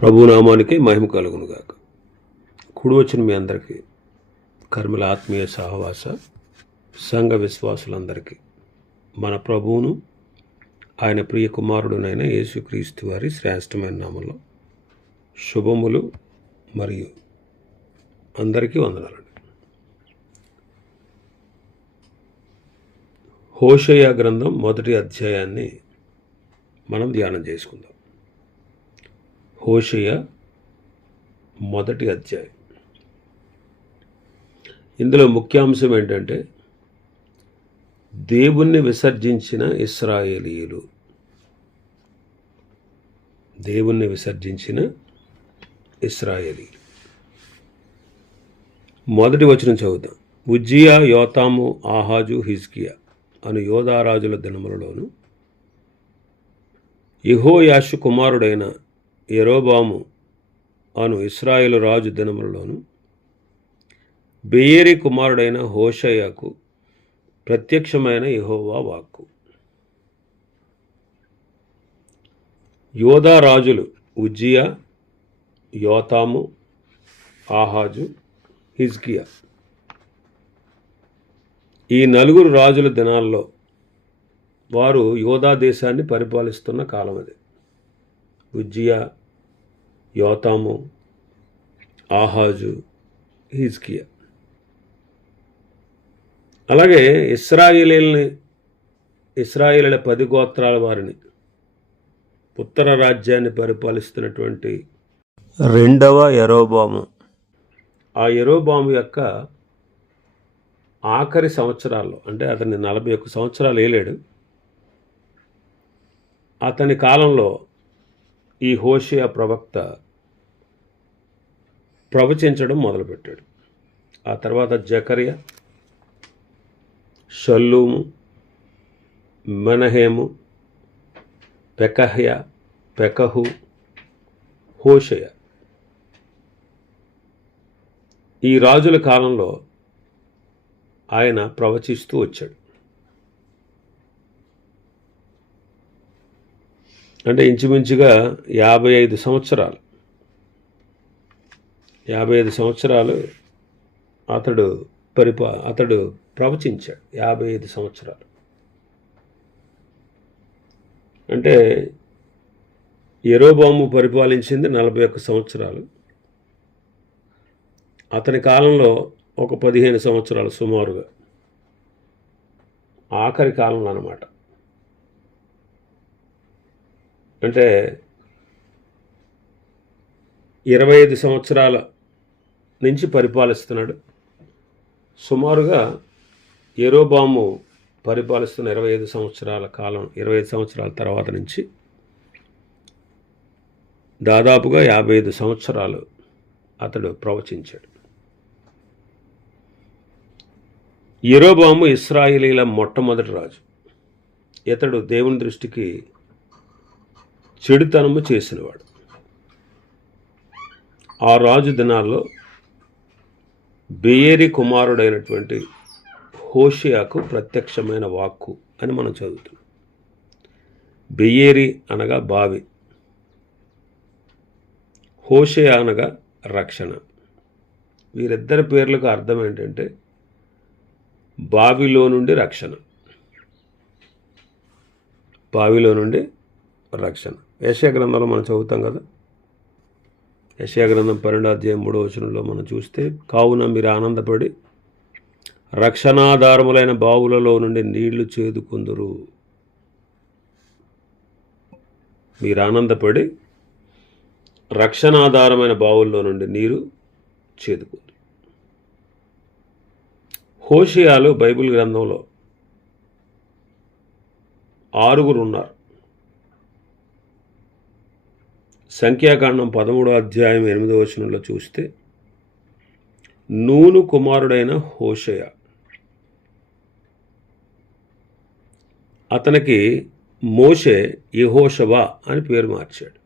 ప్రభునామానికి మహిమ కలుగునుగాక. కూడి వచ్చిన మీ అందరికీ కర్మల ఆత్మీయ సహవాస సంఘ విశ్వాసులందరికీ మన ప్రభువును ఆయన ప్రియ కుమారుడునైన యేసుక్రీస్తు వారి శ్రేష్టమైన నామంలో శుభములు మరియు అందరికీ వందనాలండి. హోషేయ గ్రంథం 1వ అధ్యాయాన్ని మనం ధ్యానం చేసుకుందాం. హోషేయ 1వ అధ్యాయం. ఇందులో ముఖ్యాంశం ఏంటంటే దేవుణ్ణి విసర్జించిన ఇశ్రాయేలీయులు. దేవుణ్ణి విసర్జించిన ఇశ్రాయేలీయులు. మొదటి వచనం చదువుతాం. ఉజ్జియా, యోతాము, ఆహాజు, హిజ్కియా అను యోధారాజుల దినములలోను యెహోయాషు కుమారుడైన యెరోబాము అను ఇశ్రాయేలు రాజు దినములలోను బెయేరి కుమారుడైన హోషేయకు ప్రత్యక్షమైన యెహోవా వాక్కు. యోధా రాజులు ఉజ్జియా, యోతాము, ఆహాజు, హిజ్కియా. ఈ నలుగురు రాజుల దినాల్లో వారు యోధా దేశాన్ని పరిపాలిస్తున్న కాలం అది. ఉజ్జియా, యోతాము, ఆహాజు, హిజ్కియా. అలాగే ఇశ్రాయేలీల 10 గోత్రాల వారిని ఉత్తర రాజ్యాన్ని పరిపాలిస్తున్నటువంటి రెండవ యెరోబాము. ఆ యెరోబాము యొక్క ఆఖరి సంవత్సరాల్లో, అంటే అతన్ని 41 సంవత్సరాలు ఏలాడు. అతని కాలంలో ఈ హోషేయ ప్రవక్త ప్రవచించడం మొదలుపెట్టాడు. ఆ తర్వాత జకర్యా, షల్లూము, మెనహేము, పెకహ్యా, పెకహు, హోషేయ. ఈ రాజుల కాలంలో ఆయన ప్రవచిస్తూ వచ్చాడు. అంటే ఇంచుమించుగా 55 సంవత్సరాలు అతడు ప్రవచించాడు. 55 సంవత్సరాలు అంటే యెరోబాము పరిపాలించింది 41 సంవత్సరాలు. అతని కాలంలో ఒక 15 సంవత్సరాలు సుమారుగా, ఆఖరి కాలంలో అన్నమాట. అంటే 25 సంవత్సరాల నుంచి పరిపాలిస్తున్నాడు. సుమారుగా యెరోబాము పరిపాలిస్తున్న 25 సంవత్సరాల కాలం, 25 సంవత్సరాల తర్వాత నుంచి దాదాపుగా 55 సంవత్సరాలు అతడు ప్రవచించాడు. యెరోబాము ఇశ్రాయేలీల మొట్టమొదటి రాజు. ఇతడు దేవుని దృష్టికి చెడుతనము చేసినవాడు. ఆ రాజు దినాల్లో బెయేరి కుమారుడైనటువంటి హోషేయకు ప్రత్యక్షమైన వాక్కు అని మనం చదువుతున్నాం. బెయేరి అనగా బావి, హోషేయ అనగా రక్షణ. వీరిద్దరి పేర్లకు అర్థం ఏంటంటే బావిలో నుండి రక్షణ. బావిలో నుండి రక్షణ. యెషయా గ్రంథంలో మనం చదువుతాం కదా. యెషయా గ్రంథం 12వ అధ్యాయం 3వ వచనంలో మనం చూస్తే, కావున మీరు ఆనందపడి రక్షణాధారములైన బావులలో నుండి నీళ్లు చేదుకుందురు. మీరు ఆనందపడి రక్షణాధారమైన బావుల్లో నుండి నీరు చేదుకుందురు. హోషేయలు బైబిల్ గ్రంథంలో 6 ఉన్నారు. సంఖ్యాకాండం 13వ అధ్యాయం 8వ వచనంలో చూస్తే, నూను కుమారుడైన హోషేయ, అతనికి మోషే యెహోషువ అని పేరు మార్చాడు.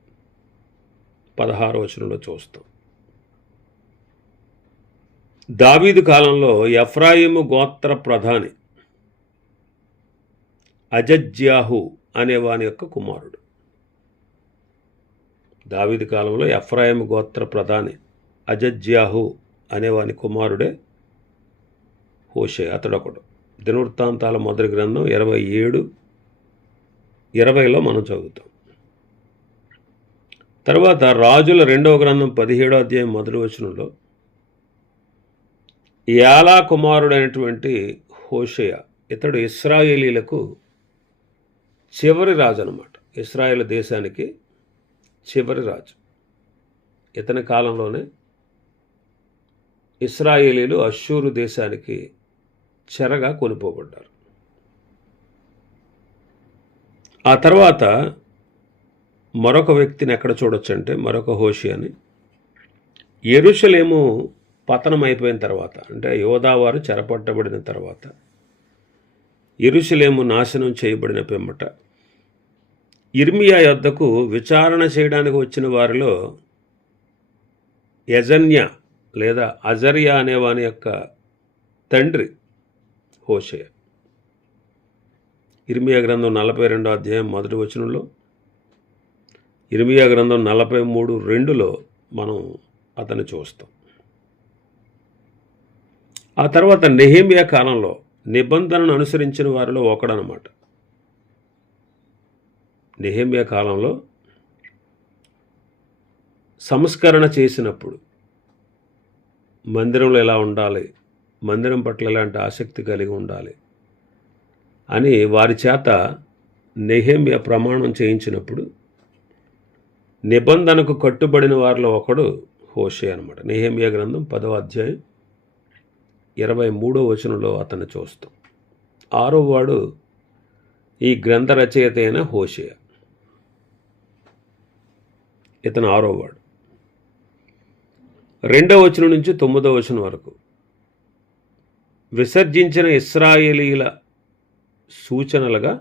16వ వచనంలో చూస్తాం. దావీదు కాలంలో ఎఫ్రాయిము గోత్ర ప్రధాని అజజ్యాహు అనేవాని యొక్క కుమారుడు. దావీదు కాలంలో ఎఫ్రాయిము గోత్ర ప్రధాని అజజ్యాహు అనేవాని కుమారుడే హోషే, అతడొకడు. దినవృత్తాంతాల మొదటి గ్రంథం 27:20 మనం చదువుతాం. తర్వాత రాజుల 2వ గ్రంథం 17వ అధ్యాయం మొదటి వచనంలో యాలా కుమారుడైనటువంటి హోషేయ, ఇతడు ఇశ్రాయేలీలకు చివరి రాజు అన్నమాట. ఇశ్రాయేల్ దేశానికి చివరి రాజు. ఇతని కాలంలోనే ఇశ్రాయేలీలు అష్షూరు దేశానికి చెరగా కొనిపోబడ్డారు. ఆ తర్వాత మరొక వ్యక్తిని ఎక్కడ చూడొచ్చంటే, మరొక హోషేయని యెరూషలేము పతనం అయిపోయిన తర్వాత, అంటే యోధావారు చెరపట్టబడిన తర్వాత, యెరూషలేము నాశనం చేయబడిన పిమ్మట యిర్మీయా యొద్దకు విచారణ చేయడానికి వచ్చిన వారిలో యజన్య లేదా అజర్యా అనేవాని యొక్క తండ్రి హోషేయ. యిర్మీయా గ్రంథం 42వ అధ్యాయం మొదటి వచనంలో, యిర్మీయా గ్రంథం 43:2లో మనం అతన్ని చూస్తాం. ఆ తర్వాత నెహెమ్యా కాలంలో నిబంధనను అనుసరించిన వారిలో ఒకడనమాట. నెహెమ్యా కాలంలో సంస్కరణ చేసినప్పుడు మందిరంలో ఎలా ఉండాలి, మందిరం పట్ల ఎలాంటి ఆసక్తి కలిగి ఉండాలి అని వారి చేత నెహెమ్యా ప్రమాణం చేయించినప్పుడు నిబంధనకు కట్టుబడిన వారిలో ఒకడు హోషే అనమాట. నెహెమ్యా గ్రంథం 10వ అధ్యాయం 23వ వచనంలో అతన్ని చూస్తాం. 6వ వాడు ఈ గ్రంథ రచయిత అయిన హోషేయ. ఇతను 6వ వాడు. 2వ వచనం నుంచి 9వ వచనం వరకు విసర్జించిన ఇశ్రాయేలీల సూచనలుగా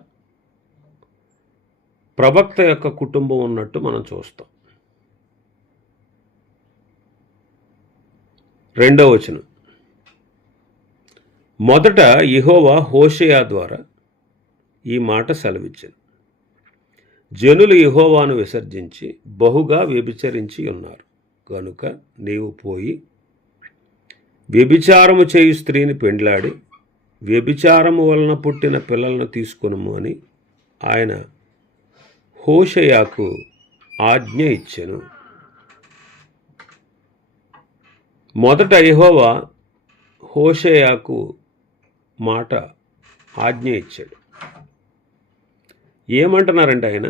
ప్రవక్త యొక్క కుటుంబం ఉన్నట్టు మనం చూస్తాం. 2వ వచనం, మొదట యెహోవా హోషేయ ద్వారా ఈ మాట సెలవిచ్చాను. జనులు యెహోవాను విసర్జించి బహుగా వ్యభిచరించి ఉన్నారు కనుక నీవు పోయి వ్యభిచారము చేయు స్త్రీని పెండ్లాడి వ్యభిచారము వలన పుట్టిన పిల్లలను తీసుకొనుము అని ఆయన హోషేయకు ఆజ్ఞ ఇచ్చెను. మొదట యెహోవా హోషేయకు మాట ఆజ్ఞ ఇచ్చాడు. ఏమంటున్నారంటే, ఆయన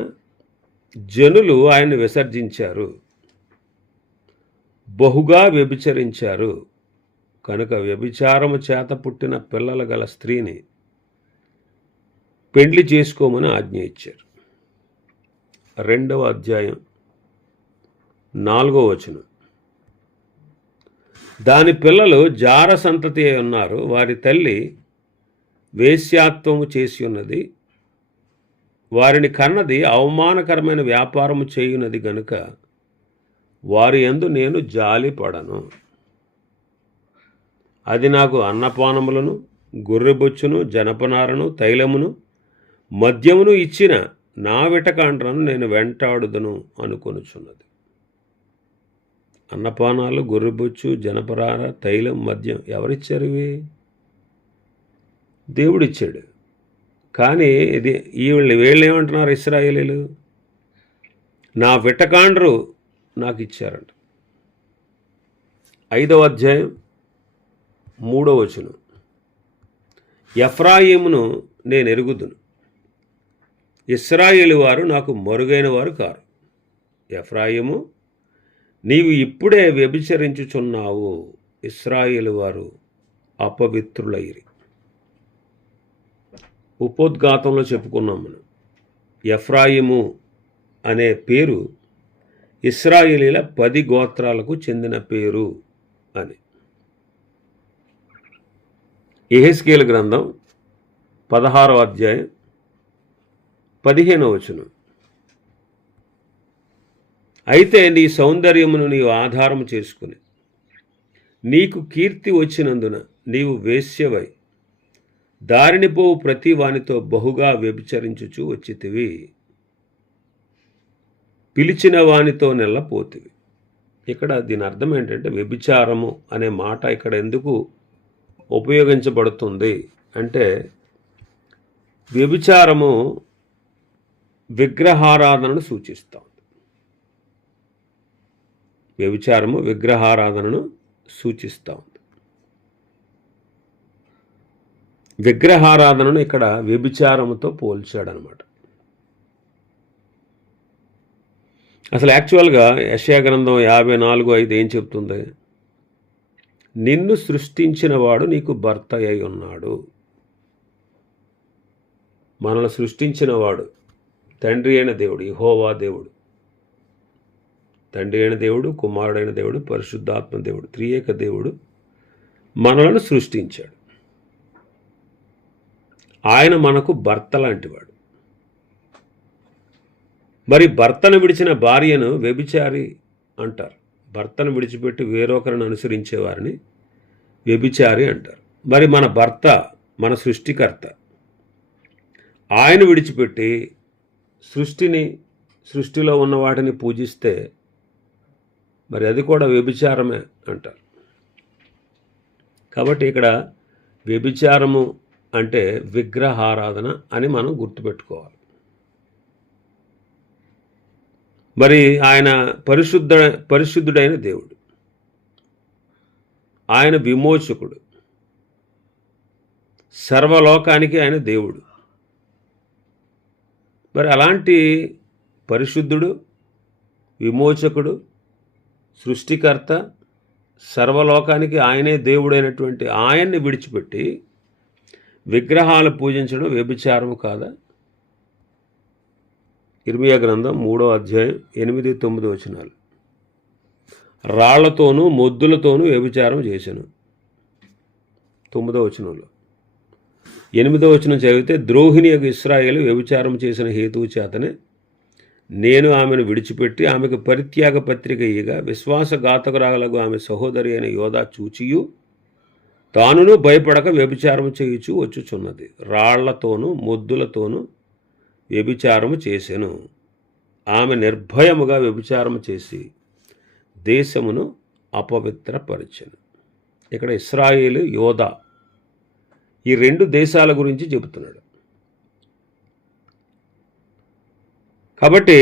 జనులు ఆయన్ని విసర్జించారు, బహుగా వ్యభిచరించారు కనుక వ్యభిచారము చేత పుట్టిన పిల్లలు గల స్త్రీని పెండ్లి చేసుకోమని ఆజ్ఞ ఇచ్చారు. 2వ అధ్యాయం 4వ వచనం, దాని పిల్లలు జార సంతతి అయి ఉన్నారు, వారి తల్లి వేశ్యాత్వము చేసి ఉన్నది, వారిని కన్నది అవమానకరమైన వ్యాపారము చేయున్నది గనుక వారి యందు నేను జాలిపడను. అది నాకు అన్నపానములను గొర్రెబొచ్చును జనపనారను తైలమును మద్యమును ఇచ్చిన నా విటకాండ్రను నేను వెంటాడుదును అనుకొనుచున్నది. అన్నపానాలు, గొర్రెబొచ్చు, జనపనార, తైలం, మద్యం ఎవరిచ్చారు? ఇవి దేవుడిచ్చాడు. కానీ వీళ్ళు ఏమంటున్నారు? ఇశ్రాయేలీలు నా విటకాండ్రు నాకు ఇచ్చారంట. 5వ అధ్యాయం 3వ వచనం, ఎఫ్రాయిమును నేను ఎరుగుదును, ఇశ్రాయేలు వారు నాకు మరుగైన వారు కారు. ఎఫ్రాయిము, నీవు ఇప్పుడే వ్యభిచరించుచున్నావు, ఇశ్రాయేలు వారు అపవిత్రులైరి. ఉపోద్ఘాతంలో చెప్పుకున్నాం మనం. ఎఫ్రాయిము అనే పేరు ఇశ్రాయేలీల 10 గోత్రాలకు చెందిన పేరు అని. యెహెజ్కేలు గ్రంథం 16వ అధ్యాయం 15వ వచనం, అయితే నీ సౌందర్యమును నీవు ఆధారము చేసుకుని నీకు కీర్తి వచ్చినందున నీవు వేశ్యవై దారిని పోవు ప్రతి వానితో బహుగా వ్యభిచరించుచు వచ్చితివి. పిలిచిన వానితో నెల్లపోతివి. ఇక్కడ దీని అర్థం ఏంటంటే వ్యభిచారము అనే మాట ఇక్కడ ఎందుకు ఉపయోగించబడుతుంది అంటే, వ్యభిచారము విగ్రహారాధనను సూచిస్తూ ఉంది. వ్యభిచారము విగ్రహారాధనను సూచిస్తూ ఉంది. విగ్రహారాధనను ఇక్కడ వ్యభిచారముతో పోల్చాడనమాట. అసలు యాక్చువల్గా యెషయా గ్రంథం 54:5 ఏం చెప్తుంది? నిన్ను సృష్టించిన వాడు నీకు భర్త అయి ఉన్నాడు. మనల్ని సృష్టించిన వాడు తండ్రి అయిన దేవుడు, యెహోవా దేవుడు. తండ్రి అయిన దేవుడు, కుమారుడైన దేవుడు, పరిశుద్ధాత్మ దేవుడు, త్రియేక దేవుడు మనలను సృష్టించాడు. ఆయన మనకు భర్త లాంటివాడు. మరి భర్తను విడిచిన భార్యను వ్యభిచారి అంటారు. భర్తను విడిచిపెట్టి వేరొకరిని అనుసరించే వారిని వ్యభిచారి అంటారు. మరి మన భర్త మన సృష్టికర్త, ఆయన విడిచిపెట్టి సృష్టిలో ఉన్న వాటిని పూజిస్తే మరి అది కూడా వ్యభిచారమే అంటారు. కాబట్టి ఇక్కడ వ్యభిచారము అంటే విగ్రహారాధన అని మనం గుర్తుపెట్టుకోవాలి. మరి ఆయన పరిశుద్ధుడైన దేవుడు, ఆయన విమోచకుడు, సర్వలోకానికి ఆయన దేవుడు. మరి అలాంటి పరిశుద్ధుడు, విమోచకుడు, సృష్టికర్త, సర్వలోకానికి ఆయనే దేవుడైనటువంటి ఆయన్ని విడిచిపెట్టి విగ్రహాలు పూజించడం వ్యభిచారము కాదా? ఇర్మియా గ్రంథం 3:8-9 రాళ్లతోనూ మొద్దులతోనూ వ్యభిచారం చేశాను. 9 8 చదివితే, ద్రోహిణి యొక్క ఇశ్రాయేలు వ్యభిచారం చేసిన హేతువు చేతనే నేను ఆమెను విడిచిపెట్టి ఆమెకు పరిత్యాగ పత్రిక ఇయ్యగా, విశ్వాసఘాతకురాలకు ఆమె సహోదరి అయిన యోధా చూచియు తానును భయపడక వ్యభిచారము చేయుచు వచ్చుచున్నది. రాళ్లతోనూ మొద్దులతోనూ వ్యభిచారము చేసెను. ఆమె నిర్భయముగా వ్యభిచారము చేసి దేశమును అపవిత్రపరిచెను. ఇక్కడ ఇశ్రాయేలు, యోధా ఈ 2 దేశాల గురించి చెబుతున్నాడు. కాబట్టి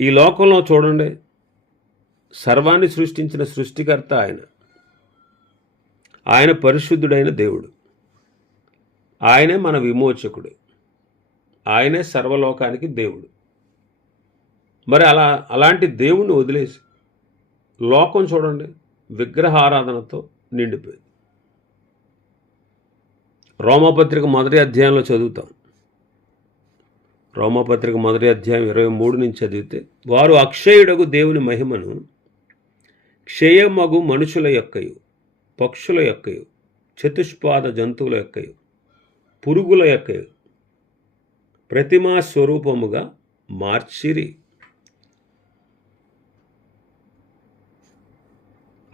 ఈ లోకంలో చూడండి, సర్వాన్ని సృష్టించిన సృష్టికర్త ఆయన. ఆయన పరిశుద్ధుడైన దేవుడు, ఆయనే మన విమోచకుడు, ఆయనే సర్వలోకానికి దేవుడు. మరి అలాంటి దేవుణ్ణి వదిలేసి లోకం చూడండి విగ్రహారాధనతో నిండిపోయింది. రోమాపత్రిక 1వ అధ్యాయంలో చదువుతాం. రోమాపత్రిక 1వ అధ్యాయం 23 నుంచి చదివితే, వారు అక్షయుడగు దేవుని మహిమను క్షయమగు మనుషుల యొక్కయు, పక్షుల యొక్కయు, చతుష్పాద జంతువుల యొక్కయు, పురుగుల యొక్కయు ప్రతిమా స్వరూపముగా మార్చిరి.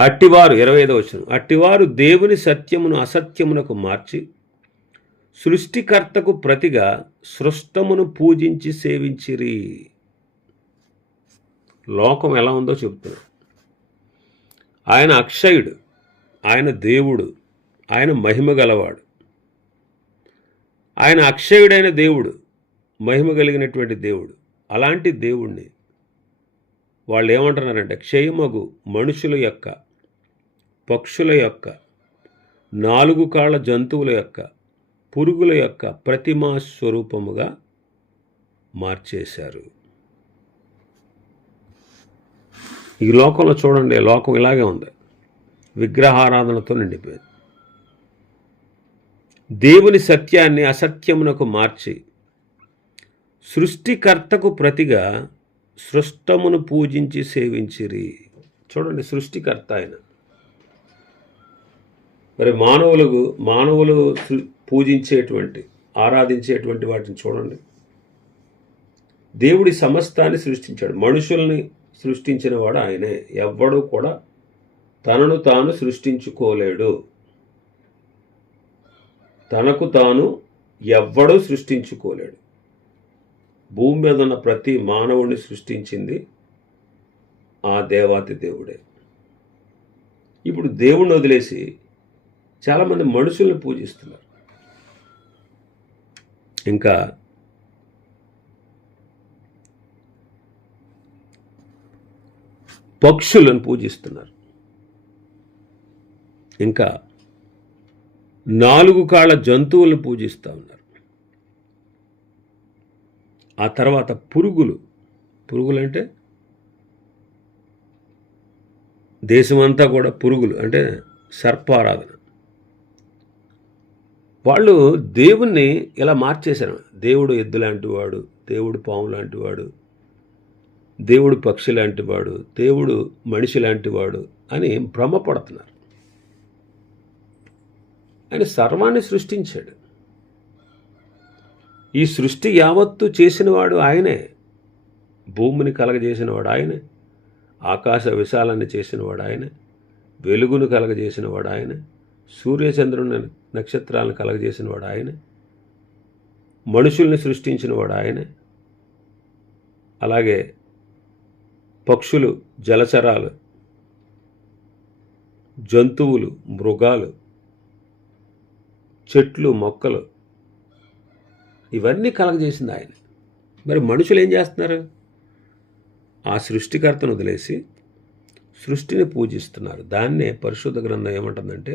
అట్టివారు 25 అట్టివారు దేవుని సత్యమును అసత్యమునకు మార్చి సృష్టికర్తకు ప్రతిగా సృష్టమును పూజించి సేవించిరి. లోకం ఎలా ఉందో చెబుతున్నాడు. ఆయన అక్షయుడు, ఆయన దేవుడు, ఆయన మహిమ గలవాడు. ఆయన అక్షయుడైన దేవుడు, మహిమ కలిగినటువంటి దేవుడు. అలాంటి దేవుణ్ణి వాళ్ళు ఏమంటున్నారంటే, క్షయమగు మనుషుల యొక్క, పక్షుల యొక్క, 4 కాళ్ళ జంతువుల యొక్క, పురుగుల యొక్క ప్రతిమా స్వరూపముగా మార్చేశారు. ఈ లోకంలో చూడండి, లోకం ఇలాగే ఉంది, విగ్రహారాధనతో నిండిపోయింది. దేవుని సత్యాన్ని అసత్యమునకు మార్చి సృష్టికర్తకు ప్రతిగా సృష్టమును పూజించి సేవించిరి. చూడండి, సృష్టికర్త ఆయన. మరి మానవులు పూజించేటువంటి, ఆరాధించేటువంటి వాటిని చూడండి. దేవుడి సమస్తాన్ని సృష్టించాడు. మనుషుల్ని సృష్టించిన వాడు ఆయనే. ఎవ్వడూ కూడా తనను తాను సృష్టించుకోలేడు. తనకు తాను ఎవ్వడూ సృష్టించుకోలేడు. భూమి మీద ఉన్న ప్రతి మానవుడిని సృష్టించింది ఆ దేవాతి దేవుడే. ఇప్పుడు దేవుణ్ణి వదిలేసి చాలామంది మనుషుల్ని పూజిస్తున్నారు. ఇంకా పక్షులను పూజిస్తున్నారు. ఇంకా 4 కాళ్ళ జంతువులను పూజిస్తూ ఉన్నారు. ఆ తర్వాత పురుగులంటే దేశమంతా కూడా పురుగులు అంటే సర్పారాధన. వాళ్ళు దేవుణ్ణి ఇలా మార్చేశారు. దేవుడు ఎద్దు లాంటి వాడు, దేవుడు పాము లాంటి వాడు, దేవుడు పక్షి లాంటి వాడు, దేవుడు మనిషి లాంటి వాడు అని భ్రమపడుతున్నారు. ఆయన సర్వాన్ని సృష్టించాడు. ఈ సృష్టి యావత్తు చేసినవాడు ఆయనే. భూమిని కలగజేసినవాడు ఆయనే, ఆకాశ విశాలాన్ని చేసినవాడు ఆయనే, వెలుగును కలగజేసినవాడు ఆయనే, సూర్యచంద్రుని నక్షత్రాలను కలగజేసినవాడు ఆయనే, మనుషుల్ని సృష్టించినవాడు ఆయనే. అలాగే పక్షులు, జలచరాలు, జంతువులు, మృగాలు, చెట్లు, మొక్కలు ఇవన్నీ కలగజేసింది ఆయన. మరి మనుషులు ఏం చేస్తున్నారు? ఆ సృష్టికర్తను వదిలేసి సృష్టిని పూజిస్తున్నారు. దాన్నే పరిశుద్ధ గ్రంథం ఏమంటుందంటే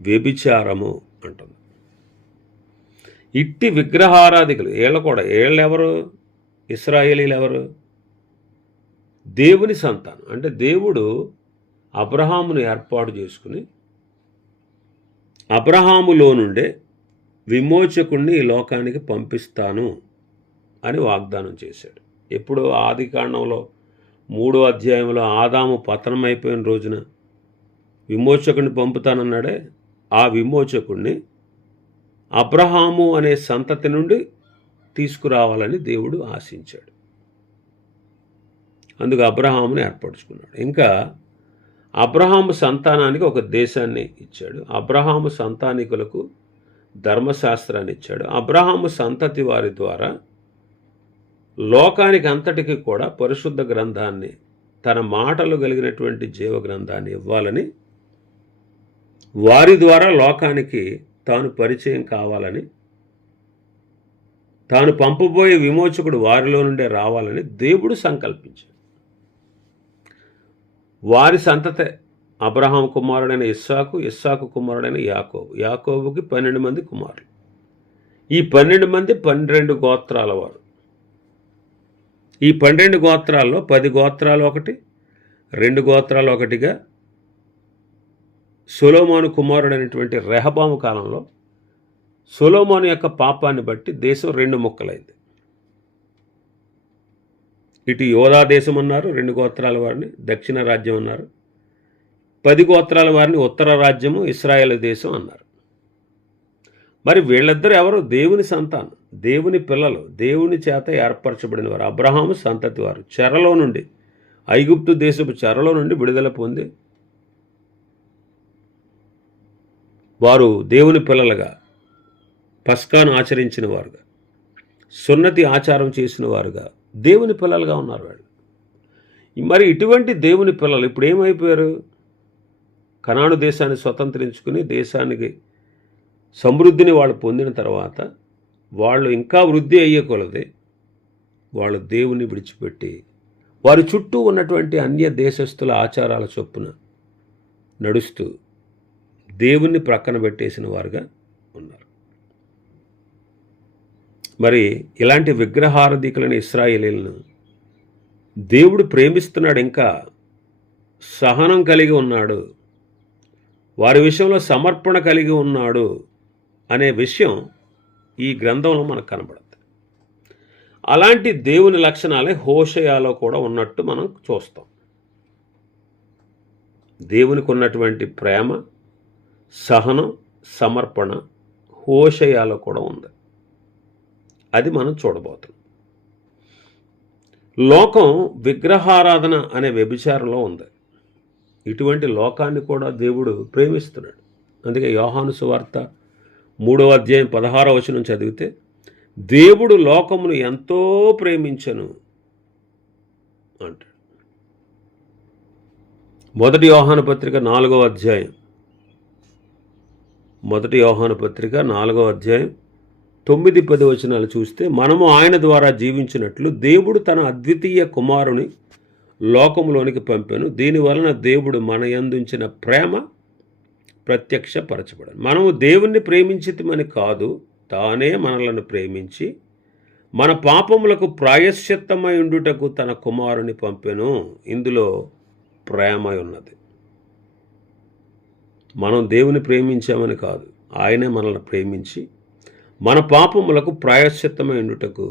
వ్యభిచారము అంటుంది. ఇట్టి విగ్రహారాధికులు వీళ్ళెవరు? ఇశ్రాయేలీలు ఎవరు? దేవుని సంతానం. అంటే దేవుడు అబ్రహామును ఏర్పాటు చేసుకుని అబ్రహాములో నుండే విమోచకుణ్ణి ఈ లోకానికి పంపిస్తాను అని వాగ్దానం చేశాడు. ఎప్పుడో ఆదికాండంలో 3వ అధ్యాయంలో ఆదాము పతనమైపోయిన రోజున విమోచకుడిని పంపుతానన్నాడే, ఆ విమోచకుడిని అబ్రహాము అనే సంతతి నుండి తీసుకురావాలని దేవుడు ఆశించాడు. అందుకు అబ్రహాముని ఏర్పరచుకున్నాడు. ఇంకా అబ్రహాము సంతానానికి ఒక దేశాన్ని ఇచ్చాడు. అబ్రహాము సంతానికులకు ధర్మశాస్త్రాన్ని ఇచ్చాడు. అబ్రహాము సంతతి వారి ద్వారా లోకానికి అంతటికి కూడా పరిశుద్ధ గ్రంథాన్ని, తన మాటలు కలిగినటువంటి జీవ గ్రంథాన్ని ఇవ్వాలని, వారి ద్వారా లోకానికి తాను పరిచయం కావాలని, తాను పంపబోయే విమోచకుడు వారిలో నుండే రావాలని దేవుడు సంకల్పించాడు. వారి సంతతే అబ్రహాం కుమారుడైన ఇస్సాకు, ఇస్సాకు కుమారుడైన యాకోబు, యాకోబుకి 12 మంది కుమారులు. ఈ 12 మంది 12 గోత్రాల వారు. ఈ 12 గోత్రాల్లో 10 గోత్రాలు ఒకటి, 2 గోత్రాలు ఒకటిగా సొలొమోను కుమారుడైనటువంటి రెహబాము కాలంలో సొలొమోను యొక్క పాపాన్ని బట్టి దేశం 2 ముక్కలైంది. ఇటు యోధా దేశం అన్నారు 2 గోత్రాల వారిని, దక్షిణ రాజ్యం అన్నారు. 10 గోత్రాల వారిని ఉత్తర రాజ్యము, ఇశ్రాయేల్ దేశం అన్నారు. మరి వీళ్ళిద్దరూ ఎవరు? దేవుని సంతానం, దేవుని పిల్లలు, దేవుని చేత ఏర్పరచబడిన వారు, అబ్రహాము సంతతి వారు. చెరలో నుండి, ఐగుప్తు దేశపు చెరలో నుండి విడుదల పొంది వారు దేవుని పిల్లలుగా పస్కాను ఆచరించిన వారుగా, సున్నతి ఆచారం చేసిన వారుగా దేవుని పిల్లలుగా ఉన్నారు వాళ్ళు. మరి ఇటువంటి దేవుని పిల్లలు ఇప్పుడు ఏమైపోయారు? కనాను దేశాన్ని స్వతంత్రించుకుని దేశానికి సమృద్ధిని వాళ్ళు పొందిన తర్వాత వాళ్ళు ఇంకా వృద్ధి అయ్యే కొలది వాళ్ళు దేవుని విడిచిపెట్టి వారి చుట్టూ ఉన్నటువంటి అన్య దేశస్థుల ఆచారాల చొప్పున నడుస్తూ దేవుణ్ణి ప్రక్కన పెట్టేసిన వారుగా ఉన్నారు. మరి ఇలాంటి విగ్రహారాధికులను ఇశ్రాయేలీలను దేవుడు ప్రేమిస్తున్నాడు, ఇంకా సహనం కలిగి ఉన్నాడు, వారి విషయంలో సమర్పణ కలిగి ఉన్నాడు అనే విషయం ఈ గ్రంథంలో మనకు కనబడుతుంది. అలాంటి దేవుని లక్షణాలే హోషేయలో కూడా ఉన్నట్టు మనం చూస్తాం. దేవునికి ఉన్నటువంటి ప్రేమ, సహనం, సమర్పణ హోషేయలో కూడా ఉంది. అది మనం చూడబోతున్నాం. లోకం విగ్రహారాధన అనే వ్యభిచారంలో ఉంది. ఇటువంటి లోకాన్ని కూడా దేవుడు ప్రేమిస్తున్నాడు. అందుకే యోహాను సువార్త 3వ అధ్యాయం 16వ వచనం చదివితే, దేవుడు లోకమును ఎంతో ప్రేమించెను అంటాడు. 1 యోహాను పత్రిక 4వ అధ్యాయం 1 యోహాను పత్రిక 4వ అధ్యాయం 9-10 వచనాలు చూస్తే, మనము ఆయన ద్వారా జీవించినట్లు దేవుడు తన అద్వితీయ కుమారుని లోకములోనికి పంపెను. దీనివలన దేవుడు మన యందుంచిన ప్రేమ ప్రత్యక్షపరచబడను. మనము దేవుణ్ణి ప్రేమించితమని కాదు, తానే మనలను ప్రేమించి మన పాపములకు ప్రాయశ్చిత్తమై ఉండుటకు తన కుమారుని పంపెను. ఇందులో ప్రేమ ఉన్నది. మనం దేవుని ప్రేమించామని కాదు, ఆయనే మనల్ని ప్రేమించి మన పాపములకు ప్రాయశ్చిత్తమై ఉండుటకు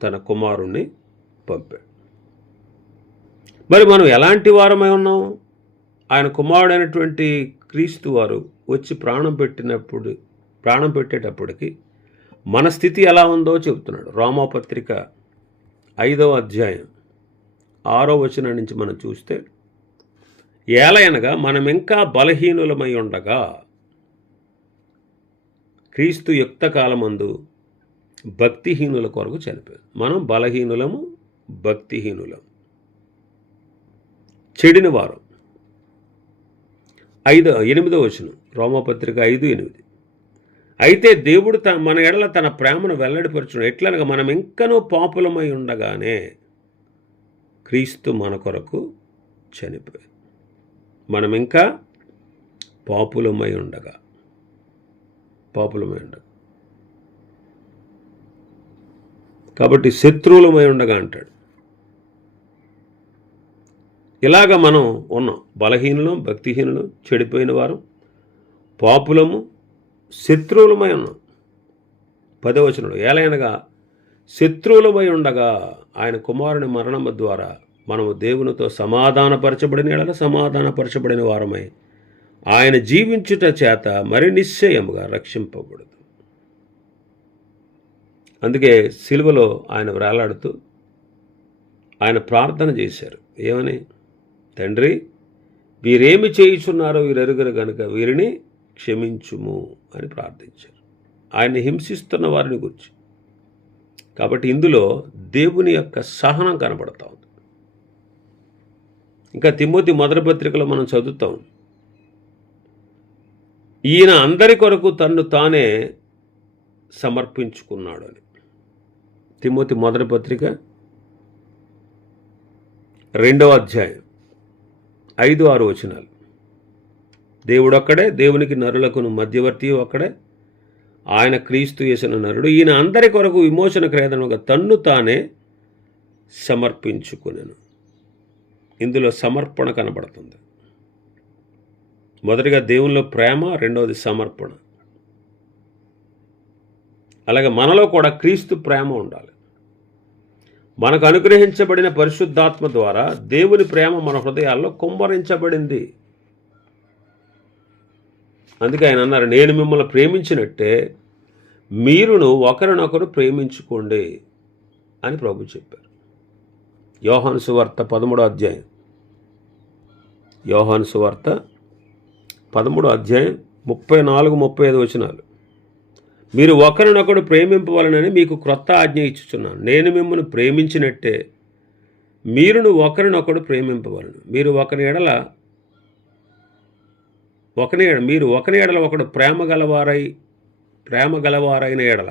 తన కుమారుణ్ణి పంపాడు. మరి మనం ఎలాంటి వారమై ఉన్నాం? ఆయన కుమారుడైనటువంటి క్రీస్తు వారు వచ్చి ప్రాణం పెట్టేటప్పటికి మన స్థితి ఎలా ఉందో చెబుతున్నాడు. రోమాపత్రిక 5వ అధ్యాయం 6వ వచనం నుంచి మనం చూస్తే, ఏలయనగా మనం ఇంకా బలహీనులమై ఉండగా క్రీస్తు యుక్త కాలమందు భక్తిహీనుల కొరకు చనిపోయాడు. మనం బలహీనులము, భక్తిహీనులం, చెడిన వారం. 8వ వచనం రోమాపత్రిక 5:8. అయితే దేవుడు మన ఎడల తన ప్రేమను వెల్లడిపరచును. ఎట్లనగా మనం ఇంకనూ పాపులమై ఉండగానే క్రీస్తు మన కొరకు చనిపోయాడు. మనం ఇంకా పాపులమై ఉండగా కాబట్టి శత్రువులమై ఉండగా అంటాడు. ఇలాగ మనం ఉన్నాం. బలహీనులం, భక్తిహీనులం, చెడిపోయిన వారం, పాపులము, శత్రువులమై ఉన్నాం. 10వ వచనంలో, ఏలైనగా శత్రువులమై ఉండగా ఆయన కుమారుని మరణము ద్వారా మనము దేవునితో సమాధానపరచబడిన వారమై ఆయన జీవించుట చేత మరి నిశ్చయముగా రక్షింపబడదు. అందుకే సిలువలో ఆయన వేలాడుతూ ఆయన ప్రార్థన చేశారు. ఏమని? తండ్రి, వీరేమి చేయుచున్నారో వీరెరుగరు గనుక వీరిని క్షమించుము అని ప్రార్థించారు, ఆయన్ని హింసిస్తున్న వారిని గురించి. కాబట్టి ఇందులో దేవుని యొక్క సహనం కనబడతా ఉంది. ఇంకా తిమోతి మొదటి పత్రికలో మనం చదువుతాం, ఈయన అందరి కొరకు తన్ను తానే సమర్పించుకున్నాడు అని. తిమోతి మొదటి పత్రిక 2వ అధ్యాయం 5-6 వచనాలు. దేవుడొక్కడే, దేవునికి నరులకును మధ్యవర్తి ఒక్కడే, ఆయన క్రీస్తు యేసున నరుడు. ఈయన అందరి కొరకు విమోచన క్రయధనముగా తన్ను తానే సమర్పించుకునెను. ఇందులో సమర్పణ కనబడుతుంది. మొదటిగా దేవునిలో ప్రేమ, రెండవది సమర్పణ. అలాగే మనలో కూడా క్రీస్తు ప్రేమ ఉండాలి. మనకు అనుగ్రహించబడిన పరిశుద్ధాత్మ ద్వారా దేవుని ప్రేమ మన హృదయాల్లో కుమ్మరించబడింది. అందుకే ఆయన అన్నారు, నేను మిమ్మల్ని ప్రేమించినట్టే మీరును ఒకరినొకరు ప్రేమించుకోండి అని ప్రభు చెప్పారు. యోహాను సువార్త 13వ అధ్యాయం 34-35 వచనాలు. మీరు ఒకరినొకడు ప్రేమింపవలనని మీకు క్రొత్త ఆజ్ఞ ఇచ్చుచున్నాను. నేను మిమ్మల్ని ప్రేమించినట్టే మీరును ఒకరినొకడు ప్రేమింపవలను. మీరు ఒకరి ఎడల ఒకడు ప్రేమ గలవారైన ఎడల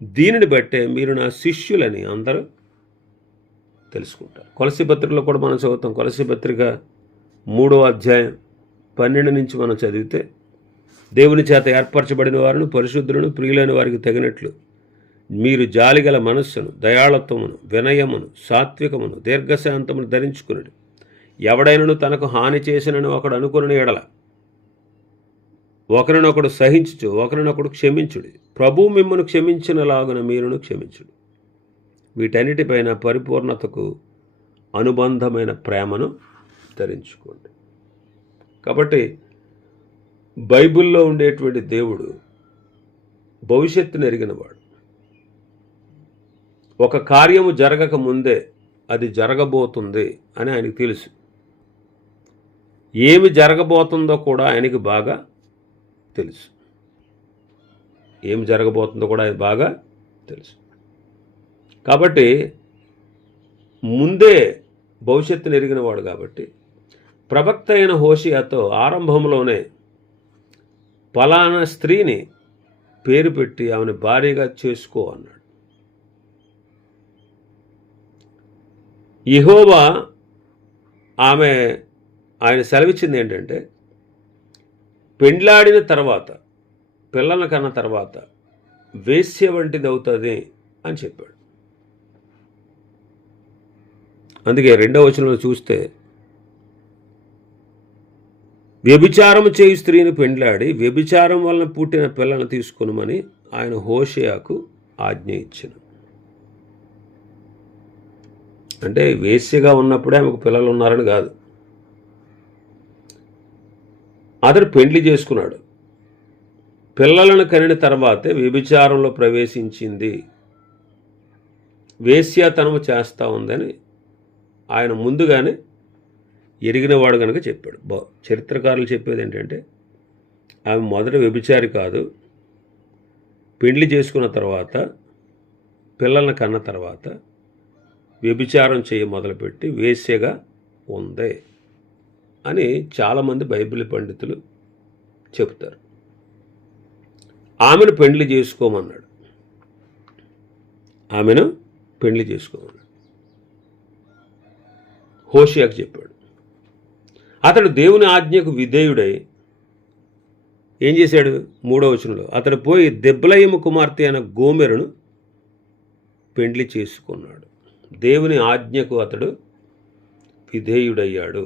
దీనిని బట్టే మీరు నా శిష్యులని అందరూ తెలుసుకుంటారు. కొలసీ పత్రికలో కూడా మనం చదువుతాం. కొలసీ పత్రిక 3వ అధ్యాయం 12 నుంచి మనం చదివితే, దేవుని చేత ఏర్పరచబడిన వారిని, పరిశుద్ధులను, ప్రియులైన వారికి తగినట్లు మీరు జాలిగల మనస్సును, దయాళత్వమును, వినయమును, సాత్వికమును, దీర్ఘశాంతమును ధరించుకుని, ఎవడైనను తనకు హాని చేసినని ఒకడు అనుకుని ఎడల ఒకరినొకడు సహించుచు ఒకరినొకడు క్షమించుడి. ప్రభువు మిమ్మల్ని క్షమించినలాగున మీరును క్షమించుడు. వీటన్నిటిపైన పరిపూర్ణతకు అనుబంధమైన ప్రేమను ధరించుకోండి. కాబట్టి బైబిల్లో ఉండేటువంటి దేవుడు భవిష్యత్తును ఎరిగినవాడు. ఒక కార్యము జరగక ముందే అది జరగబోతుంది అని ఆయనకు తెలుసు. ఏమి జరగబోతుందో కూడా ఆయనకి బాగా తెలుసు. ఏమి జరగబోతుందో కూడా ఆయన బాగా తెలుసు. కాబట్టి ముందే భవిష్యత్తును ఎరిగినవాడు కాబట్టి ప్రవక్త అయిన హోషేయతో ఆరంభంలోనే ఫలానా స్త్రీని పేరు పెట్టి ఆమెను భార్యగా చేసుకో అన్నాడు. యెహోవా ఆయన సెలవిచ్చింది ఏంటంటే, పెండ్లాడిన తర్వాత పిల్లల కన్న తర్వాత వేశ్య వంటిది అవుతుంది అని చెప్పాడు. అందుకే 2వ వచనంలో చూస్తే, వ్యభిచారము చేయు స్త్రీని పెండ్లాడి వ్యభిచారం వలన పుట్టిన పిల్లలను తీసుకొనుమని ఆయన హోషేయకు ఆజ్ఞ ఇచ్చెను. అంటే వేశ్యగా ఉన్నప్పుడే ఆమెకు పిల్లలు ఉన్నారని కాదు, అతడు పెండ్లి చేసుకున్నాడు. పిల్లలను కనిన తర్వాతే వ్యభిచారంలో ప్రవేశించింది, వేశ్యాతనము చేస్తూ ఉందని ఆయన ముందుగానే ఎరిగినవాడు కనుక చెప్పాడు. చరిత్రకారులు చెప్పేది ఏంటంటే, ఆమె మొదట వ్యభిచారి కాదు, పెండ్లి చేసుకున్న తర్వాత పిల్లలను కన్న తర్వాత వ్యభిచారం మొదలుపెట్టి వేశ్యగా ఉంది అని చాలామంది బైబిల్ పండితులు చెబుతారు. ఆమెను పెండ్లి చేసుకోమన్నాడు. ఆమెను పెండ్లి చేసుకోమన్నాడు. హోషేయకు చెప్పాడు. అతడు దేవుని ఆజ్ఞకు విధేయుడై ఏం చేశాడు? 3వ వచనంలో, అతడు పోయి దెబ్లయము కుమార్తె అయిన గోమెరును పెండ్లి చేసుకున్నాడు. దేవుని ఆజ్ఞకు అతడు విధేయుడయ్యాడు.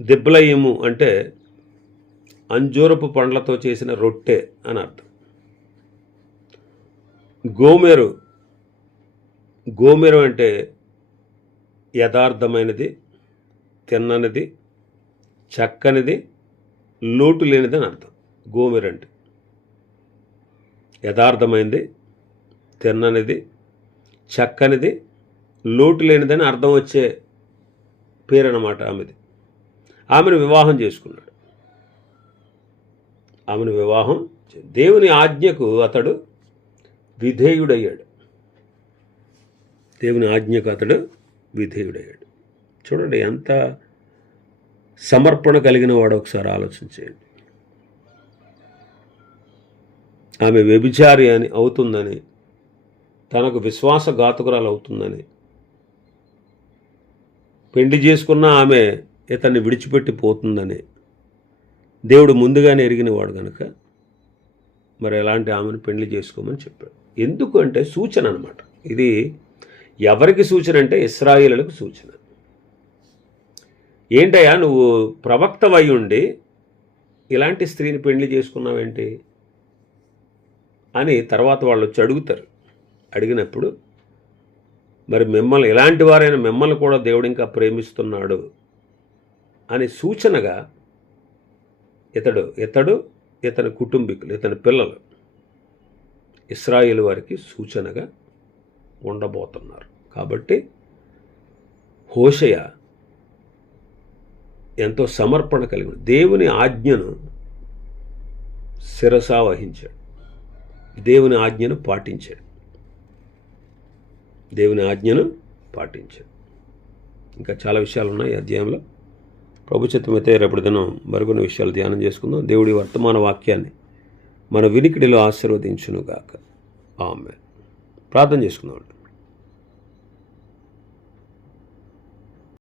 దెబ్లయము అంటే అంజూరపు పండ్లతో చేసిన రొట్టె అని అర్థం. గోమెరు అంటే యథార్థమైనది, తిన్ననిది, చక్కనిది, లోటు లేనిది అని అర్థం. గోమెరు అంటే యథార్థమైనది, తిన్ననిది, చక్కనిది, లోటు లేనిదని అర్థం వచ్చే పేరు అన్నమాట ఆమెది. ఆమెను వివాహం చేసుకున్నాడు. దేవుని ఆజ్ఞకు అతడు విధేయుడయ్యాడు. చూడండి ఎంత సమర్పణ కలిగిన వాడు, ఒకసారి ఆలోచించేయండి. ఆమె వ్యభిచారి అని అవుతుందని, తనకు విశ్వాసఘాతుకురాలు అవుతుందని, పెండ్లి చేసుకున్న ఆమె ఇతన్ని విడిచిపెట్టి పోతుందని దేవుడు ముందుగానే ఎరిగినవాడు కనుక మరి ఎలాంటి ఆమెను పెండ్లి చేసుకోమని చెప్పాడు. ఎందుకు అంటే సూచన అన్నమాట. ఇది ఎవరికి సూచన అంటే ఇశ్రాయేలులకు సూచన. ఏంటయ్యా నువ్వు ప్రవక్తవై ఉండి ఇలాంటి స్త్రీని పెండ్లి చేసుకున్నావేంటి అని తర్వాత వాళ్ళు వచ్చి అడుగుతారు. అడిగినప్పుడు మరి మిమ్మల్ని, ఎలాంటి వారైనా మిమ్మల్ని కూడా దేవుడు ఇంకా ప్రేమిస్తున్నాడు అని సూచనగా ఇతని కుటుంబీకులు, ఇతని పిల్లలు ఇశ్రాయేలు వారికి సూచనగా ఉండబోతున్నారు. కాబట్టి హోషేయ ఎంతో సమర్పణ కలిగి దేవుని ఆజ్ఞను శిరసా వహించాడు. దేవుని ఆజ్ఞను పాటించాడు. ఇంకా చాలా విషయాలు ఉన్నాయి ఈ అధ్యాయంలో. ప్రభు చిత్తమైతే రేపటి దినం మరికొన్ని విషయాలు ధ్యానం చేసుకుందాం. దేవుడి వర్తమాన వాక్యాన్ని మన వినికిడిలో ఆశీర్వదించునుగాక. ఆమేన్. ప్రార్థన చేసుకుందాం.